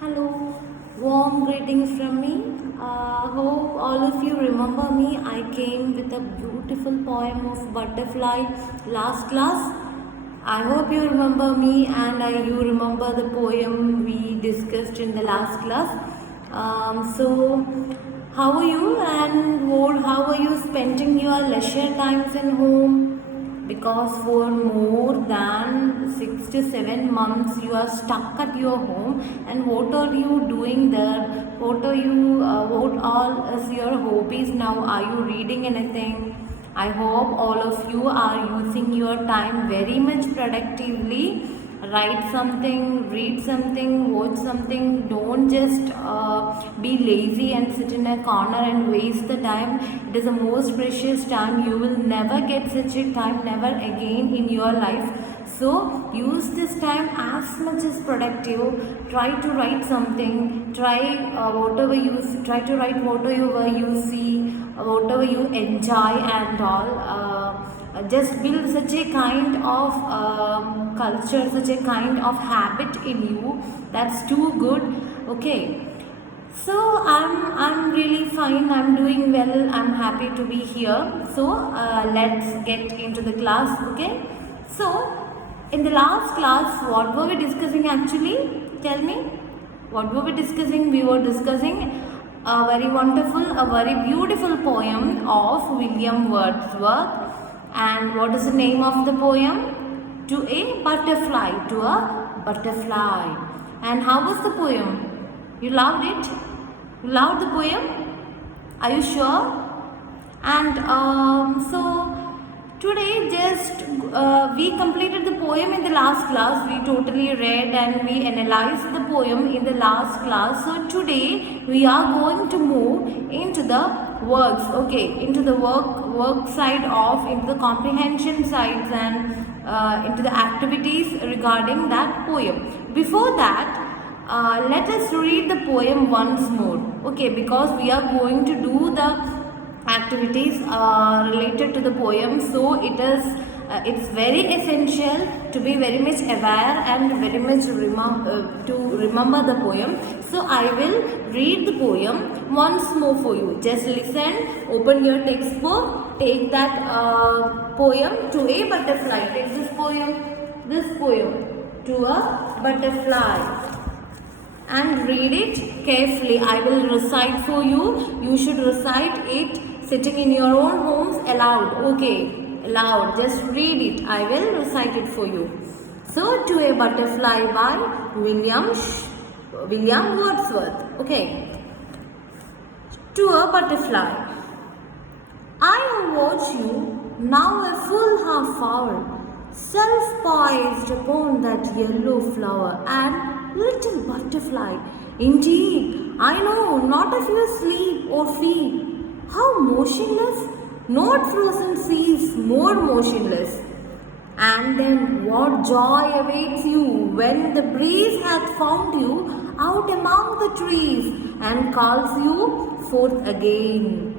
Hello, warm greetings from me. Hope all of you remember me. I came with a beautiful poem of butterfly last class. I hope you remember me and you remember the poem we discussed in the last class. So, how are you and how are you spending your leisure times in home? Because for more than 6 to 7 months you are stuck at your home, and what are you doing there? What all is your hobbies now? Are you reading anything? I hope all of you are using your time very much productively. Write something, read something, watch something. Don't just be lazy and sit in a corner and waste the time. It is the most precious time. You will never get such a time never again in your life. So use this time as much as productive. Try to write something. Try to write whatever you see, whatever you enjoy and all. Just build such a kind of culture, such a kind of habit in you. That's too good. Okay. So I'm really fine. I'm doing well. I'm happy to be here. So let's get into the class. Okay. So in the last class, what were we discussing actually? Tell me. What were we discussing? We were discussing a very wonderful, a very beautiful poem of William Wordsworth. And what is the name of the poem? To a butterfly, to a butterfly. And how was the poem? You loved it? You loved the poem? Are you sure? And so today just we completed the poem in the last class. We totally read and we analyzed the poem in the last class. So today we are going to move into the works, okay, into the work side of, into the comprehension sides, and into the activities regarding that poem. Before that, let us read the poem once more, okay, because we are going to do the activities related to the poem. So it's very essential to be very much aware and very much to remember the poem. So I will read the poem once more for you. Just listen, open your textbook, take that poem, To a Butterfly. Take this poem, To a Butterfly, and read it carefully. I will recite for you. You should recite it sitting in your own homes aloud. Okay, aloud. Just read it. I will recite it for you. So, To a Butterfly by William Wordsworth. Okay. To a butterfly. I watch you now a full half hour, self-poised upon that yellow flower, and little butterfly, indeed, I know not of your sleep or feet. How motionless, not frozen seas more motionless. And then what joy awaits you when the breeze hath found you out among the trees and calls you forth again.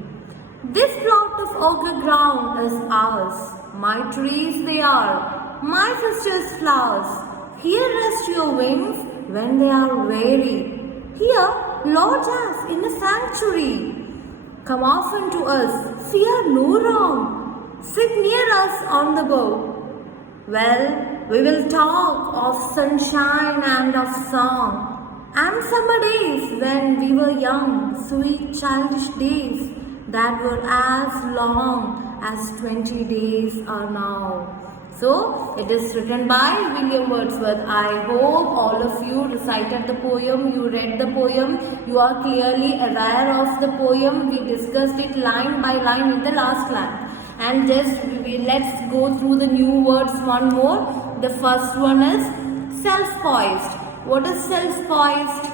This plot of ochre ground is ours. My trees they are, my sister's flowers. Here rest your wings when they are weary. Here lodge us in a sanctuary. Come often to us, fear no wrong. Sit near us on the bough. Well, we will talk of sunshine and of song, and summer days when we were young, sweet childish days that were as long as 20 days are now. So, it is written by William Wordsworth. I hope all of you recited the poem, you read the poem, you are clearly aware of the poem. We discussed it line by line in the last line. And just let's go through the new words one more. The first one is self-poised. What is self-poised?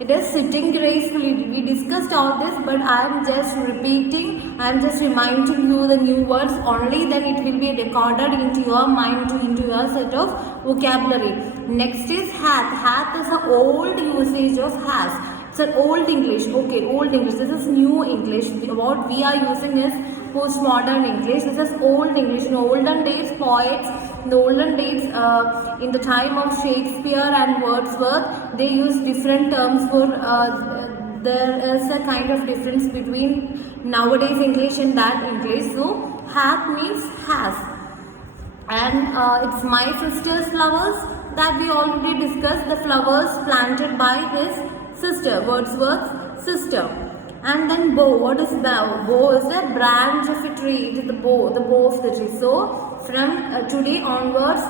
It is sitting gracefully. We discussed all this, but I am just repeating, I am just reminding you the new words only, then it will be recorded into your mind, into your set of vocabulary. Next is hath. Hath is an old usage of has. It's an old English. Okay, old English. This is new English. What we are using is postmodern English. This is old English. In olden days, poets In the olden days, in the time of Shakespeare and Wordsworth, they used different terms for there is a kind of difference between nowadays English and that English. So hat means has, and it's my sister's flowers that we already discussed, the flowers planted by his sister, Wordsworth's sister. And then bow, what is bow? Bow is a branch of a tree, it is the bow of the tree. So from today onwards,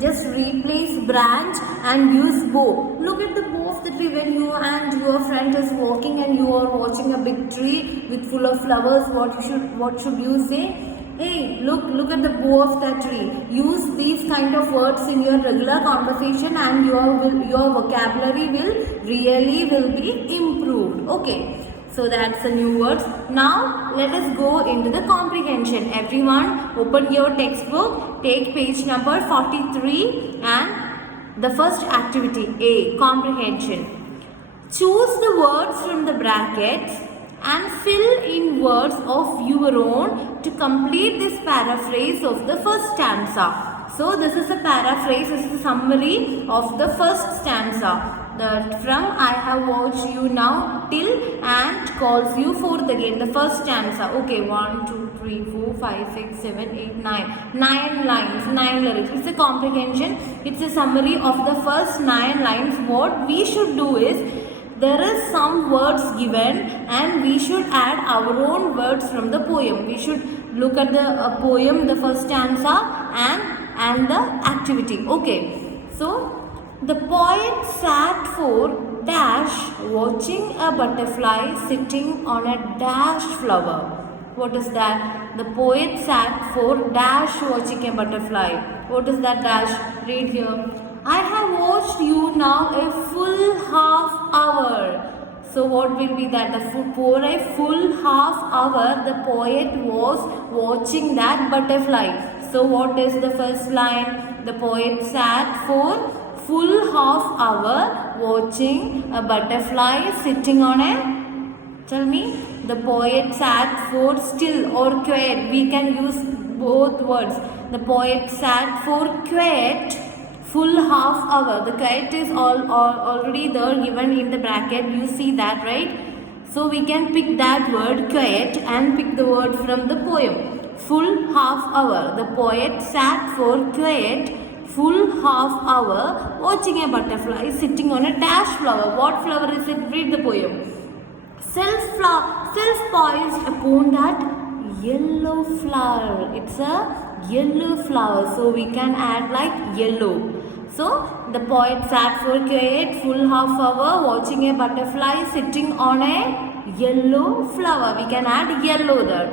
just replace branch and use bow. Look at the bow of the tree when you and your friend is walking and you are watching a big tree with full of flowers. What should you say? Hey, look at the bow of that tree. Use these kind of words in your regular conversation and your vocabulary will be improved. Okay. So that's the new words. Now let us go into the comprehension. Everyone open your textbook, take page number 43 and the first activity A, comprehension. Choose the words from the brackets and fill in words of your own to complete this paraphrase of the first stanza. So this is a paraphrase, this is a summary of the first stanza. From I have watched you now till and calls you forth again. The first stanza. Okay, 1, 2, 3, 4, 5, 6, 7, 8, 9. 9 lines, 9 lyrics. It's a comprehension. It's a summary of the first 9 lines. What we should do is, there is some words given and we should add our own words from the poem. We should look at the poem, the first stanza and the activity. Okay. So, the poet sat for dash watching a butterfly sitting on a dash flower. What is that? The poet sat for dash watching a butterfly. What is that dash? Read here. I have watched you now a full half hour. So what will be that? For a full half hour, the poet was watching that butterfly. So what is the first line? The poet sat for full half hour watching a butterfly sitting on a, tell me, the poet sat for still or quiet. We can use both words. The poet sat for quiet full half hour. The quiet is already there given in the bracket. You see that, right? So we can pick that word quiet and pick the word from the poem. Full half hour. The poet sat for quiet full half hour watching a butterfly sitting on a dash flower. What flower is it? Read the poem. Self-poised upon that yellow flower. It's a yellow flower. So we can add like yellow. So the poet sat for quiet full half hour watching a butterfly sitting on a yellow flower. We can add yellow there.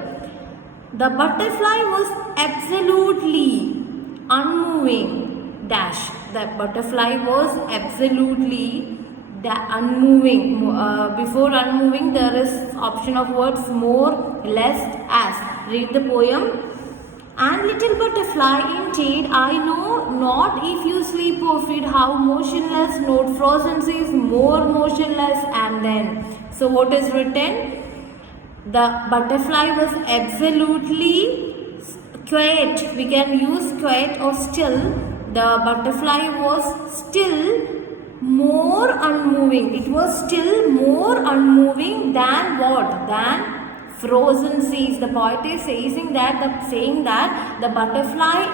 The butterfly was absolutely unmoving. Dash. The butterfly was absolutely unmoving. Before unmoving, there is option of words more, less, as. Read the poem. And little butterfly, indeed, I know not if you sleep or feed, how motionless, note frozen seas, more motionless, and then. So what is written? The butterfly was absolutely quiet. We can use quiet or still. The butterfly was still more unmoving. It was still more unmoving than what? Than frozen seas. The poet is saying that the butterfly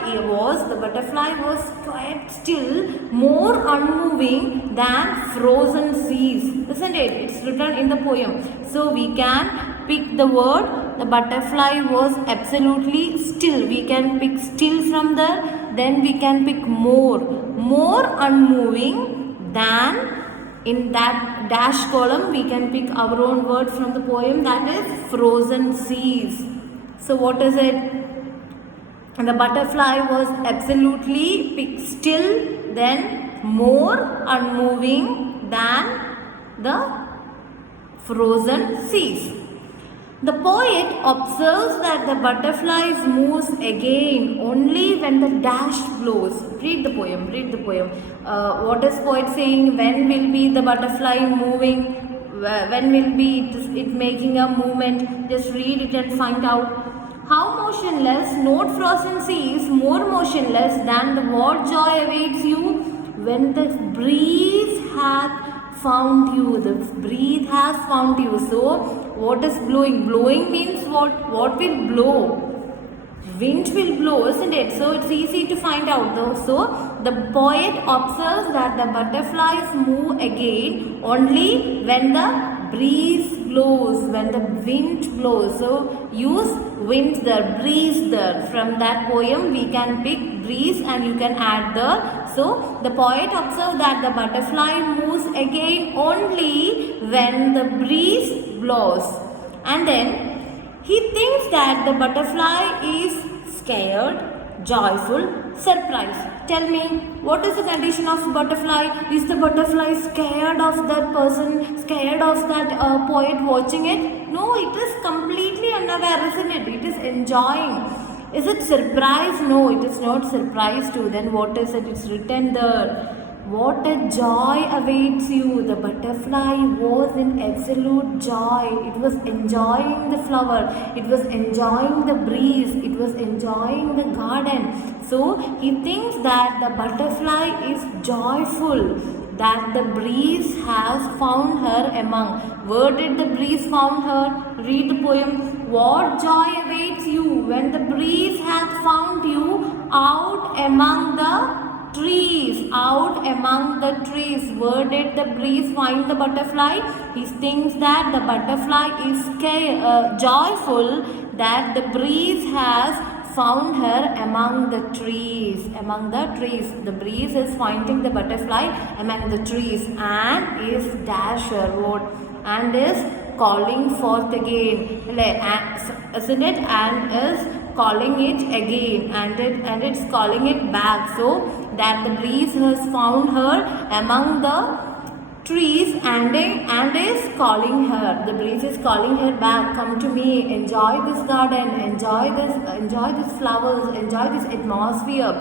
was quite still more unmoving than frozen seas. Isn't it? It's written in the poem. So we can pick the word. The butterfly was absolutely still. We can pick still from there. Then we can pick more unmoving than. In that dash column, we can pick our own word from the poem, that is frozen seas. So what is it? The butterfly was absolutely picked still, then more unmoving than the frozen seas. The poet observes that the butterfly moves again only when the dash blows. Read the poem. What is poet saying? When will be the butterfly moving? When will be it making a movement? Just read it and find out. How motionless, not frozen seas, more motionless than the what joy awaits you when the breeze hath found you. The breeze has found you. So, what is blowing? Blowing means what? What will blow? Wind will blow, isn't it? So it's easy to find out though. So the poet observes that the butterflies move again only when the breeze blows, when the wind blows. So use wind there, breeze there. From that poem we can pick breeze and you can add there. So the poet observes that the butterfly moves again only when the breeze blows. And then he thinks that the butterfly is scared, joyful, surprised. Tell me, what is the condition of butterfly? Is the butterfly scared of that person, scared of that poet watching it? No, it is completely unaware, isn't it? It is enjoying. Is it surprised? No, it is not surprised too. Then what is it? It's written there. What a joy awaits you. The butterfly was in absolute joy. It was enjoying the flower. It was enjoying the breeze. It was enjoying the garden. So he thinks that the butterfly is joyful that the breeze has found her among. Where did the breeze found her? Read the poem. What joy awaits you when the breeze has found you out among the trees, out among the trees. Where did the breeze find the butterfly? He thinks that the butterfly is joyful that the breeze has found her among the trees. Among the trees. The breeze is finding the butterfly among the trees and is dasherward and is calling forth again. Isn't it? And is calling it again and it's calling it back. So that the breeze has found her among the trees and is calling her. The breeze is calling her back. Come to me. Enjoy this garden. Enjoy these flowers. Enjoy this atmosphere.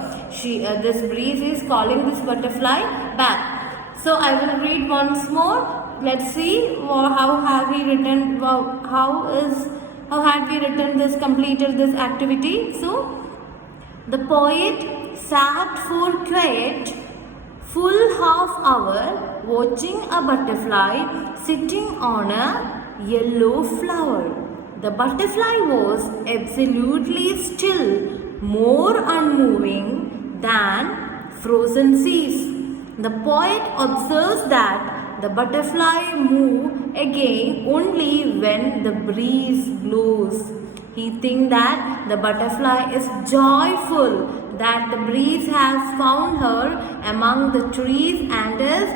This breeze is calling this butterfly back. So I will read once more. Let's see how have we written. How had we written this? Completed this activity. So the poet sat for quiet full half hour watching a butterfly sitting on a yellow flower. The butterfly was absolutely still, more unmoving than frozen seas. The poet observes that the butterfly moves again only when the breeze blows. He thinks that the butterfly is joyful that the breeze has found her among the trees and is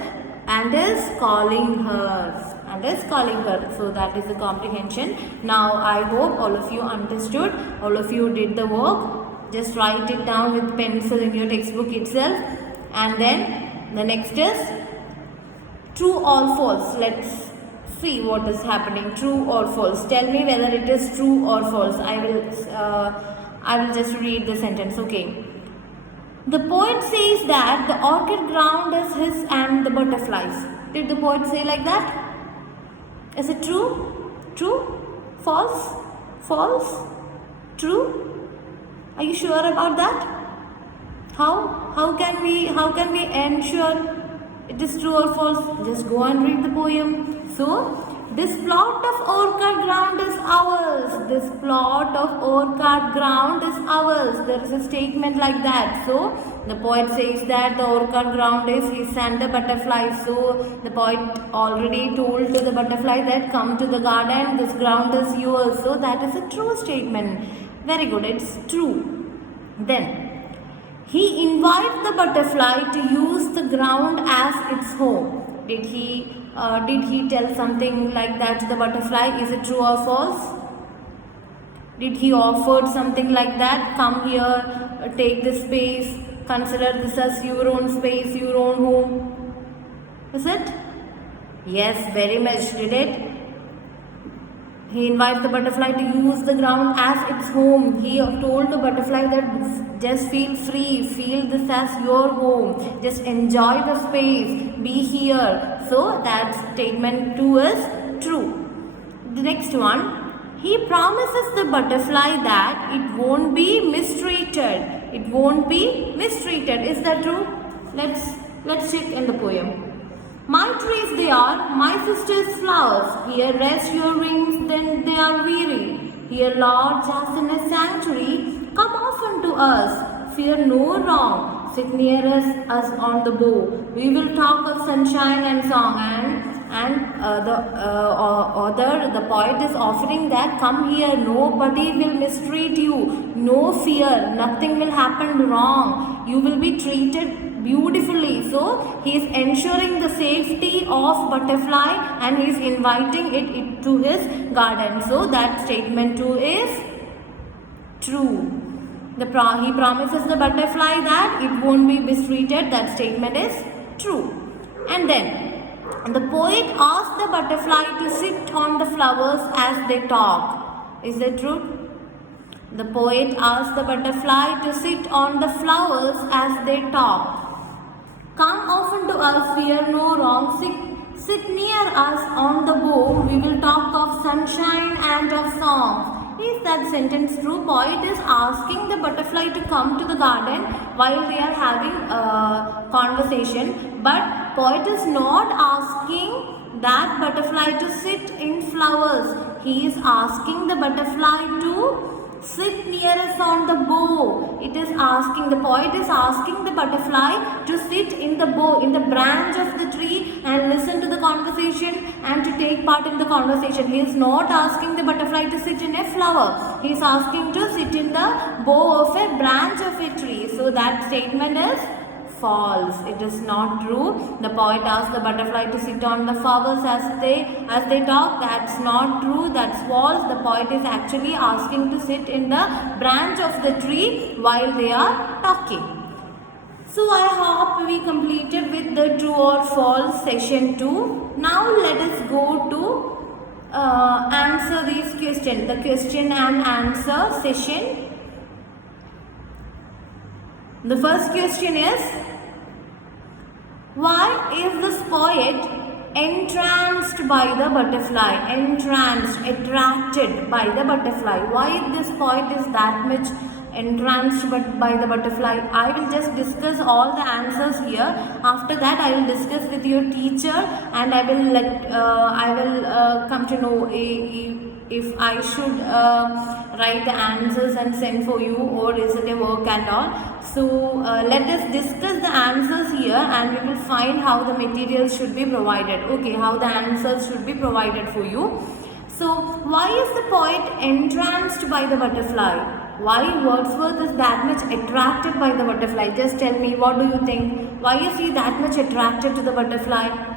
calling her. So that is the comprehension. Now I hope all of you understood, all of you did the work. Just write it down with pencil in your textbook itself. And then the next is true or false. Let's see what is happening. True or false. Tell me whether it is true or false. I will just read the sentence. Okay. The poet says that the orchid ground is his and the butterflies. Did the poet say like that? Is it true? True? False? False? True? Are you sure about that? How can we ensure it is true or false? Just go and read the poem. So this plot of orchard ground is ours. This plot of orchard ground is ours. There is a statement like that. So the poet says that the orchard ground is his and the butterfly. So the poet already told to the butterfly that come to the garden. This ground is yours. So that is a true statement. Very good. It's true. Then he invites the butterfly to use the ground as its home. Did he tell something like that to the butterfly? Is it true or false? Did he offer something like that? Come here, take this space, consider this as your own space, your own home. Is it? Yes, very much. Did it? He invites the butterfly to use the ground as its home. He told the butterfly that just feel free, feel this as your home. Just enjoy the space, be here. So that statement 2 is true. The next one, He promises the butterfly that it won't be mistreated. It won't be mistreated. Is that true? Let's check in the poem. My trees they are, my sister's flowers. Here rest your wings, then they are weary. Here lodge as in a sanctuary. Come often to us, fear no wrong. Sit near us on the bough. We will talk of sunshine and song. And the author, the poet is offering that come here, nobody will mistreat you, no fear, nothing will happen wrong, you will be treated beautifully. So he is ensuring the safety of butterfly and he is inviting it to his garden. So that statement too is true. He promises the butterfly that it won't be mistreated. That statement is true. And then the poet asks the butterfly to sit on the flowers as they talk. Is that true? The poet asks the butterfly to sit on the flowers as they talk. Come often to us, fear no wrong. Sit near us on the bough. We will talk of sunshine and of songs. Is that sentence true? Poet is asking the butterfly to come to the garden while they are having a conversation. But poet is not asking that butterfly to sit in flowers. He is asking the butterfly to sit near us on the bough. The poet is asking the butterfly to sit in the bough, in the branch of the tree and listen to the conversation and to take part in the conversation. He is not asking the butterfly to sit in a flower. He is asking to sit in the bough of a branch of a tree. So that statement is false. It is not true. The poet asked the butterfly to sit on the flowers as they talk. That's not true. That's false. The poet is actually asking to sit in the branch of the tree while they are talking. So I hope we completed with the true or false session 2. Now let us go to answer these questions. The question and answer session. The first question is, why is this poet entranced by the butterfly? Attracted by the butterfly. Why this poet is that much entranced by the butterfly? I will just discuss all the answers here. After that, I will discuss with your teacher, and I will come to know if I should write the answers and send for you, or is it a work and all. So let us discuss the answers here and we will find how the materials should be provided. Okay, how the answers should be provided for you. So why is the poet entranced by the butterfly? Why Wordsworth is that much attracted by the butterfly? Just tell me, what do you think? Why is he that much attracted to the butterfly?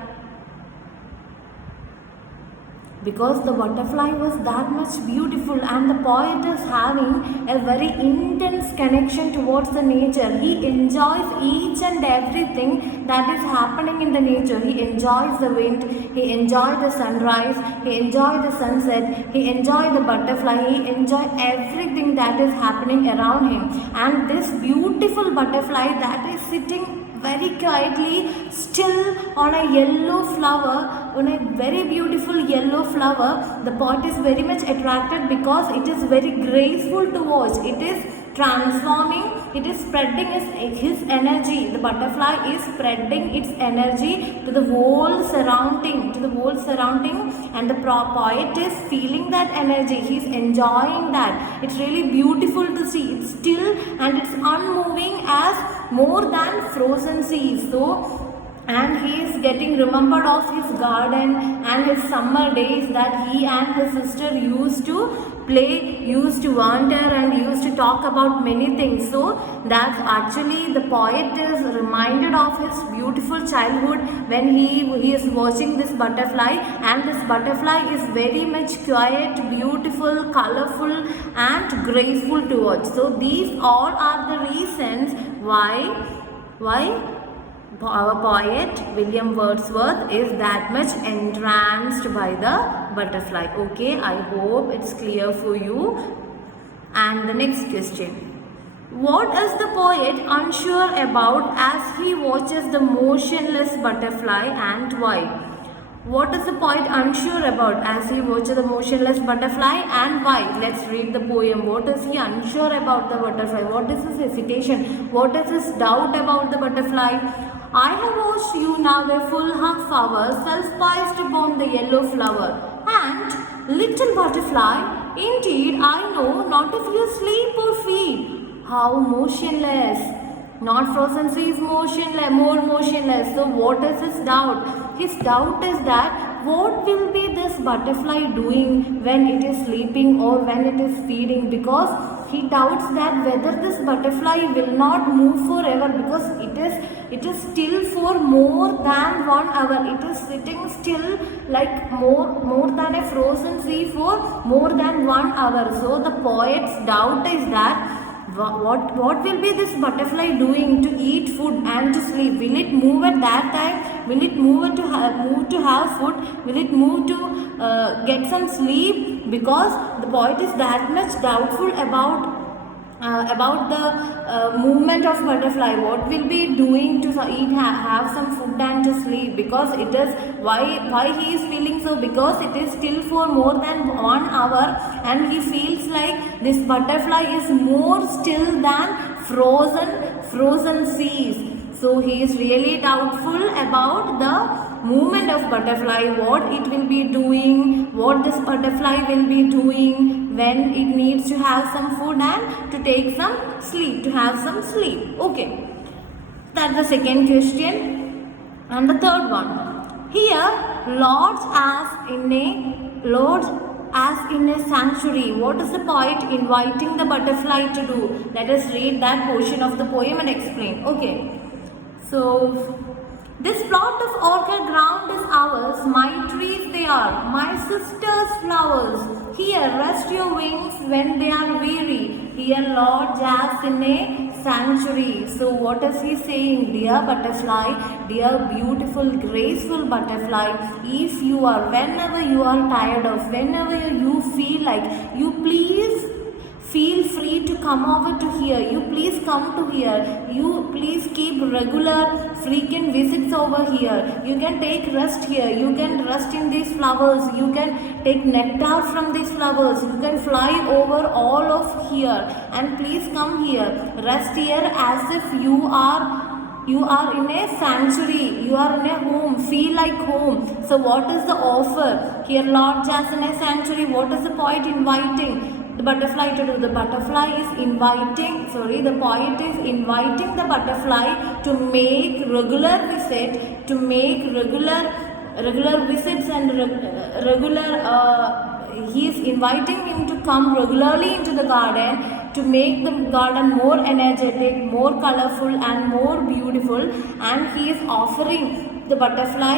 Because the butterfly was that much beautiful and the poet is having a very intense connection towards the nature. He enjoys each and everything that is happening in the nature. He enjoys the wind, he enjoys the sunrise, he enjoys the sunset, he enjoys the butterfly, he enjoys everything that is happening around him. And this beautiful butterfly that is sitting very quietly still on a yellow flower, on a very beautiful yellow flower, the poet is very much attracted because it is very graceful to watch. It is transforming, it is spreading his energy. The butterfly is spreading its energy to the whole surrounding, and the poet is feeling that energy. He is enjoying that. It's really beautiful to see. It's still and it's unmoving as more than frozen seas. So, and he is getting remembered of his garden and his summer days that he and his sister used to play, used to wander and used to talk about many things. So that's actually the poet is reminded of his beautiful childhood when he is watching this butterfly, and this butterfly is very much quiet, beautiful, colorful and graceful to watch. So these all are the reasons why our poet William Wordsworth is that much entranced by the butterfly. Okay, I hope it's clear for you. And the next question. What is the poet unsure about as he watches the motionless butterfly, and why? What is the poet unsure about as he watches the motionless butterfly, and why? Let's read the poem. What is he unsure about the butterfly? What is his hesitation? What is his doubt about the butterfly? I have watched you now a full half hour, self-poised upon the yellow flower. And, little butterfly, indeed I know not if you sleep or feed. How motionless! Not frozen seas motionless, more motionless. So what is his doubt? His doubt is that what will be this butterfly doing when it is sleeping or when it is feeding, because he doubts that whether this butterfly will not move forever, because it is still for more than 1 hour. It is sitting still like more than a frozen sea for more than 1 hour. So the poet's doubt is that what will be this butterfly doing to eat food and to sleep? Will it move at that time? Will it move to have food? Will it move to get some sleep? Because the poet is that much doubtful about the movement of butterfly. What will be doing to eat, have some food and to sleep? Because it is why he is feeling so, because it is still for more than 1 hour, and he feels like this butterfly is more still than frozen seas. So he is really doubtful about the movement of butterfly, what it will be doing, what this butterfly will be doing when it needs to have some food and to take some sleep, to have some sleep. Okay, that's the second question. And the third one. Here, lords as in a sanctuary. What is the poet inviting the butterfly to do? Let us read that portion of the poem and explain. Okay. So, this plot of orchid ground is ours, my trees they are, my sister's flowers. Here rest your wings when they are weary. Here Lord Jazz in a sanctuary. So what is he saying? Dear butterfly, dear beautiful, graceful butterfly, if you are, whenever you are tired of, whenever you feel like, you please feel free to come over to here. You please come to here. You please keep regular frequent visits over here. You can take rest here. You can rest in these flowers. You can take nectar from these flowers. You can fly over all of here. And please come here. Rest here as if you are in a sanctuary, you are in a home, feel like home. So what is the offer? Here Lord Jazz in a sanctuary, what is the poet inviting the butterfly to do? The butterfly is inviting, the poet is inviting the butterfly to make regular visit, to make regular visits and he is inviting him to come regularly into the garden, to make the garden more energetic, more colorful and more beautiful. And he is offering the butterfly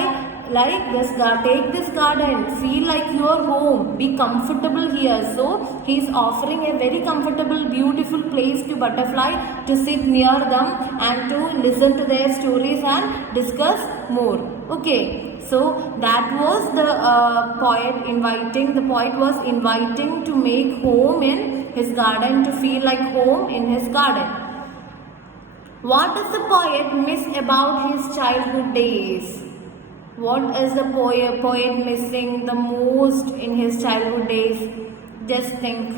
like this, take this garden, feel like your home, be comfortable here. So he is offering a very comfortable, beautiful place to butterfly to sit near them and to listen to their stories and discuss more. Okay, so that was the poet inviting. The poet was inviting to make home in his garden, to feel like home in his garden. What does the poet miss about his childhood days? What is the poet missing the most in his childhood days? Just think.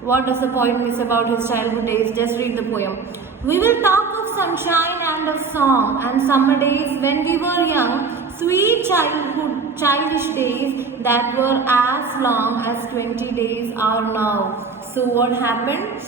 What does the poet miss about his childhood days? Just read the poem. We will talk of sunshine and of song and summer days when we were young, sweet childish days that were as long as 20 days are now. So what happened?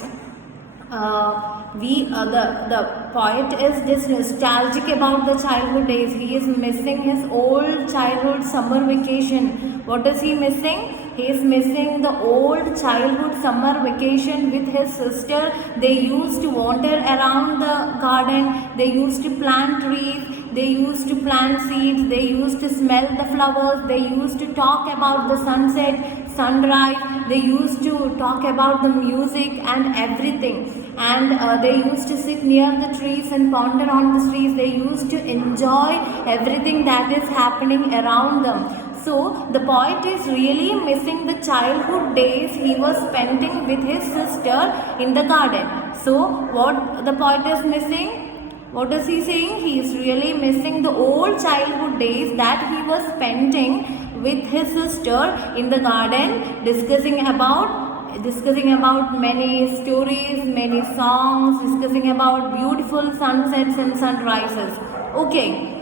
The poet is just nostalgic about the childhood days. He is missing his old childhood summer vacation. What is he missing? He is missing the old childhood summer vacation with his sister. They used to wander around the garden. They used to plant trees. They used to plant seeds. They used to smell the flowers. They used to talk about the sunset, sunrise. They used to talk about the music and everything. And they used to sit near the trees and ponder on the trees. They used to enjoy everything that is happening around them. So the poet is really missing the childhood days he was spending with his sister in the garden. So what the poet is missing? What is he saying? He is really missing the old childhood days that he was spending with his sister in the garden, discussing about many stories, many songs, discussing about beautiful sunsets and sunrises. Okay.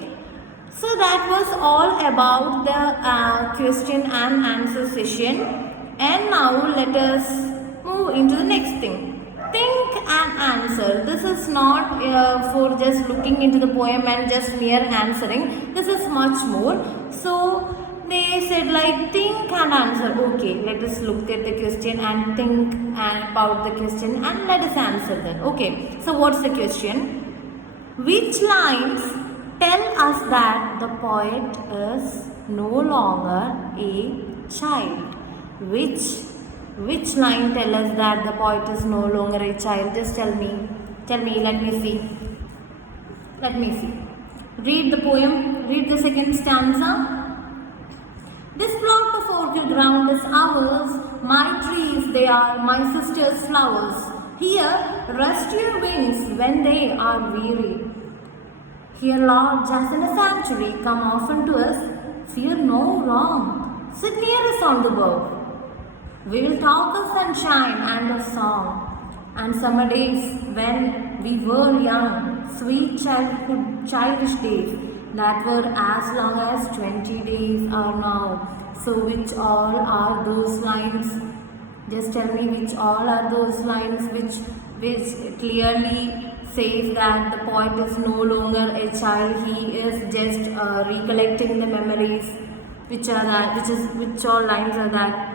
So that was all about the question and answer session. And now let us move into the next thing. Think and answer. This is not for just looking into the poem and just mere answering. This is much more. So they said like think and answer. Okay, let us look at the question and think about the question and let us answer then. Okay, so what's the question? Which lines tell us that the poet is no longer a child? Which line tell us that the poet is no longer a child? Just tell me, let me see. Read the poem, read the second stanza. This plot of orchid ground is ours, my trees they are, my sister's flowers. Here rest your wings when they are weary. Here lodge as in a sanctuary, come often to us, fear no wrong, sit near us on the bough. We will talk of sunshine and of song, and summer days when we were young, sweet childish days that were as long as 20 days are now. So which all are those lines? Just tell me which all are those lines which clearly says that the poet is no longer a child, he is just recollecting the memories. Which all lines are that?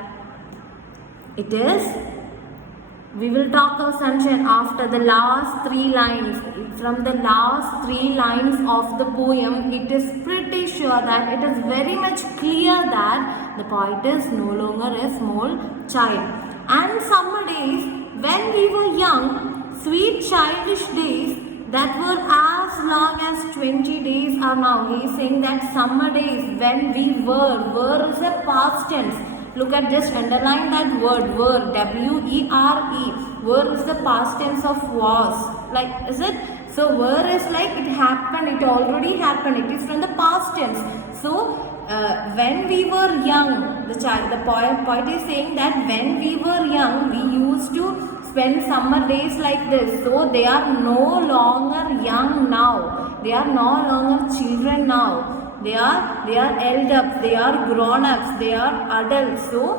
It is, we will talk of sunshine after the last 3 lines. From the last 3 lines of the poem, it is pretty sure that it is very much clear that the poet is no longer a small child. And summer days, when we were young, sweet childish days that were as long as 20 days are now. He is saying that summer days when we were is a past tense. Look at, just underline that word, were, W-E-R-E. Were is the past tense of was. Like, is it? So, were is like it happened, it already happened. It is from the past tense. So, when we were young, the poet is saying that when we were young, we used to spend summer days like this. So, they are no longer young now. They are no longer children now. They are elders, they are grown-ups, they are adults. So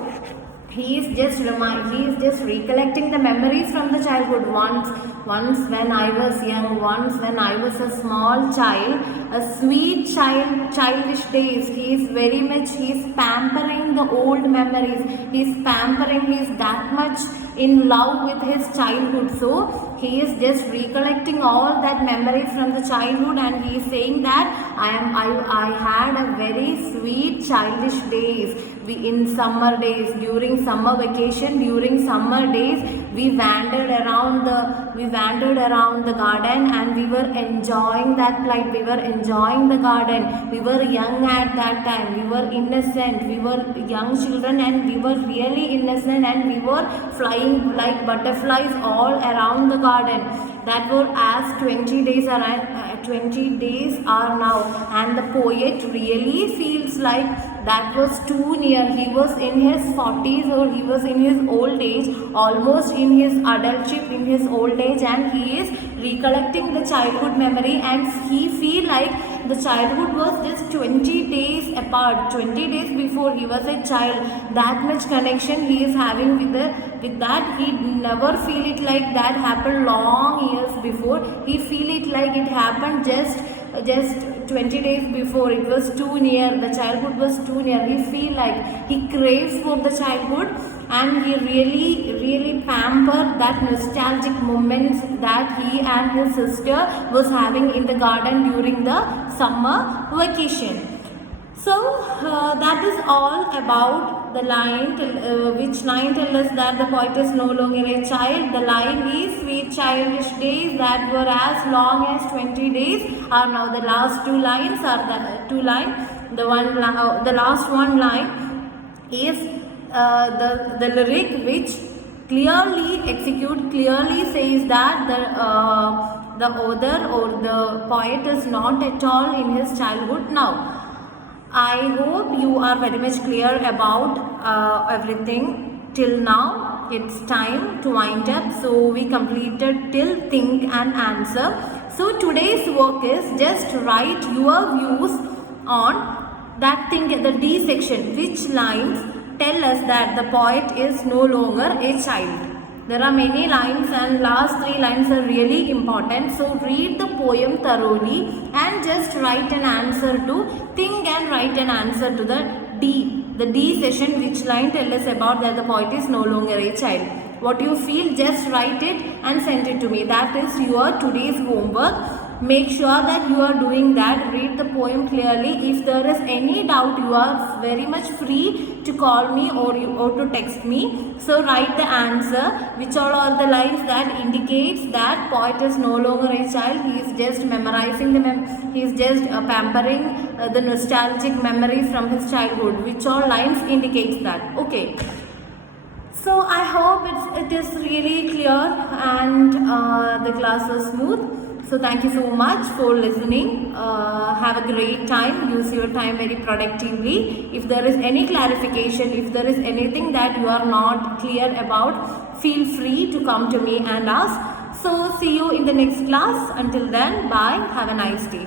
he is just recollecting the memories from the childhood. Once when I was young, once when I was a small child, a sweet childish days. He is pampering the old memories. He is pampering. He is that much in love with his childhood. So he is just recollecting all that memories from the childhood, and he is saying that I had a very sweet childish days. In summer days, during summer vacation, during summer days, we wandered around the garden, and we were enjoying that flight. We were enjoying the garden. We were young at that time. We were innocent. We were young children, and we were really innocent, and we were flying like butterflies all around the garden. That were as 20 days are now, and the poet really feels like that was too near. He was in his 40s, or he was in his old age, almost in his adultship, in his old age, and he is recollecting the childhood memory, and he feel like the childhood was just 20 days apart, 20 days before he was a child. That much connection he is having with that. He never feel it like that happened long years before. He feel it like it happened just 20 days before. It was too near. The childhood was too near. He feel like he craves for the childhood, and he really pamper that nostalgic moments that he and his sister was having in the garden during the summer vacation. So that is all about the line. Which line tells us that the poet is no longer a child? The line is sweet childish days that were as long as 20 days are now. The last 2 lines are the 2 lines. The last 1 line is the lyric which clearly says that the author or the poet is not at all in his childhood now. I hope you are very much clear about everything till now. It's time to wind up. So we completed till think and answer. So today's work is just write your views on that thing, the D section. Which lines tell us that the poet is no longer a child? There are many lines and last 3 lines are really important. So read the poem thoroughly and just write an answer to think and write an answer to the D. The D session, which line tell us about that the poet is no longer a child. What you feel, just write it and send it to me. That is your today's homework. Make sure that you are doing that. Read the poem clearly. If there is any doubt, you are very much free to call me or to text me. So write the answer, which all are the lines that indicates that poet is no longer a child. He is just memorizing he is just pampering the nostalgic memories from his childhood. Which all lines indicates that. Okay. So I hope it is really clear and the class was smooth. So thank you so much for listening. Have a great time. Use your time very productively. If there is any clarification, if there is anything that you are not clear about, feel free to come to me and ask. So see you in the next class. Until then, bye. Have a nice day.